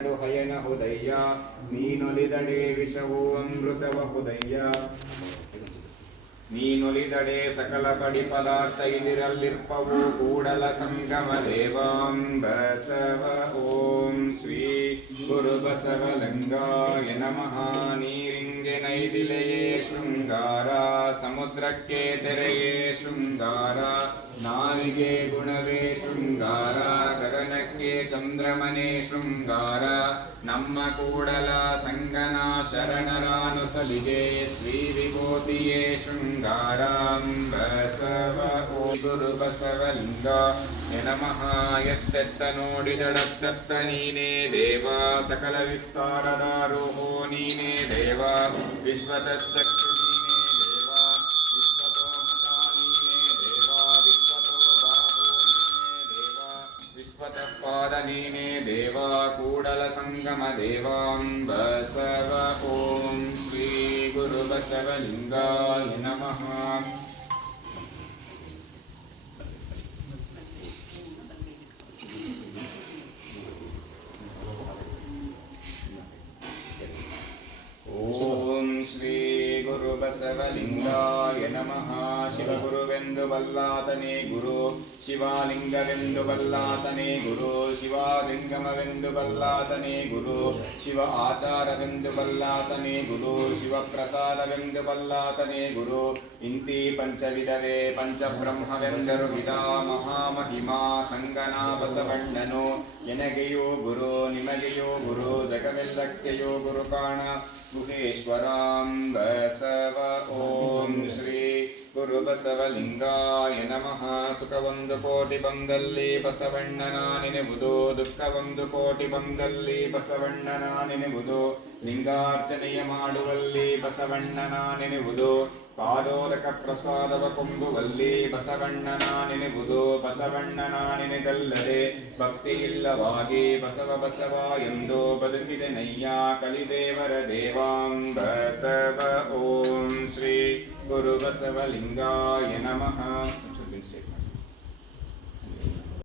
ಹಯನ ಹುದಯ್ಯ ನೀನೊಲಿದಡೆ ವಿಷವೋ ಅಮೃತವ ಹುದಯ್ಯ ನೀನೊಲಿದಡೆ ಸಕಲ ಪಡಿ ಪದಾರ್ಥ ಇದಿರಲ್ಲಿರ್ಪವು ಕೂಡಲ ಸಂಗಮ ದೇವಾಂಬಸವ ಓಂ ಶ್ರೀ ಗುರು ಬಸವಲಿಂಗಾಯ ನಮಃ. ನೀರಿಂಗೆ ನೈದಿಲೆಯೇ ಶೃಂಗಾರ, ಸಮುದ್ರಕ್ಕೆ ತೆರೆಯೇ ಶೃಂಗಾರ, ನಾವಿಗೆ ಗುಣವೇ ಶೃಂಗಾರ, ಗಗನಕ್ಕೆ ಚಂದ್ರಮನೆ ಶೃಂಗಾರ, ನಮ್ಮ ಕೂಡಲ ಸಂಗನ ಶರಣರಾನುಸಲಿಗೆ ಶ್ರೀ ವಿಭೂತಿಯೇ ಶೃಂಗಾರಾಂಬಸವ ಓ ಗುರು ಬಸವಲಿಂಗಾಯ ನಮಃ. ಎತ್ತೆತ್ತ ನೋಡಿದಡತ್ತತ್ತ ನೀನೇ ದೇವ, ಸಕಲ ವಿಸ್ತಾರದ ರೂಹೋ ನೀನೇ ದೇವ, ವಿಶ್ವತಶ್ಚಕ್ಷು ನೀನೇ ದೇವ, ವಿಶ್ವತೋಮುಖ ನೀನೇ ದೇವ, ವಿಶ್ವತೋ ಬಾಹು ನೀನೇ ದೇವ, ವಿಶ್ವತಃ ಪಾದ ನೀನೇ ದೇವ, ಕೂಡಲ ಸಂಗಮ ದೇವಾಂಬಸವ ಓಂ ಶ್ರೀ ಗುರು ಬಸವಲಿಂಗಾಯ ನಮಃ. ಓಂ ಶ್ರೀ ಗುರು ಬಸವಲಿಂಗಾಯ ನಮಃ. ಶಿವಗುರುವೆಂದು ಬಲ್ಲಾತನೇ ಗುರು, ಶಿವಲಿಂಗವೆಂದು ಬಲ್ಲಾತನೇ ಗುರು, ಶಿವಲಿಂಗಮವೆಂದು ಬಲ್ಲಾತನೇ ಗುರು, ಶಿವ ಆಚಾರವೆಂದು ಬಲ್ಲಾತನೇ ಗುರು, ಶಿವಪ್ರಸಾದವೆಂದು ಬಲ್ಲಾತನೇ ಗುರು. ಇಂತಿ ಪಂಚವಿಧವೇ ಪಂಚಬ್ರಹ್ಮವೆಂದರು ವಿಧ ಮಹಾಮಹಿಮಾ ಸಂಗನ ಬಸವಣ್ಣನು. ಎನಗೆಯೋ ಗುರು ನಿಮಗೆಯೋ ಗುರು, ಜಗವೆಲ್ಲಕ್ಕೆಯೋ ಗುರು ಕಾಣ ಗುಹೇಶ್ವರಾಂಬಸವ ಓಂ ಶ್ರೀ ಗುರು ಬಸವಲಿಂಗಾಯ ನಮಃ. ಸುಖವೊಂದು ಕೋಟಿ ಬಂದಲ್ಲಿ ಬಸವಣ್ಣನ ನೆನೆಬುದು, ದುಃಖವೊಂದು ಕೋಟಿ ಬಂದಲ್ಲಿ ಬಸವಣ್ಣನ ನೆನೆಬುದು, ಲಿಂಗಾರ್ಚನೆಯ ಮಾಡುವಲ್ಲಿ ಬಸವಣ್ಣನ ನೆನೆಬುದು, ಪಾದೋದಕ ಪ್ರಸಾದವ ಕೊಂಬುವಲ್ಲಿ ಬಸವಣ್ಣನ ನೆನೆಬುದು, ಬಸವಣ್ಣನ ನೆನೆದಲ್ಲದೆ ಭಕ್ತಿಯಿಲ್ಲವಾಗಿ ಬಸವ ಬಸವ ಎಂದು ಬದುಕಿದೆ ನಯ್ಯ ಕಲಿದೇವರ ದೇವಾಂಬಸವ ಓಂ ಶ್ರೀ ಗುರು ಬಸವಲಿಂಗಾಯ ನಮಃ.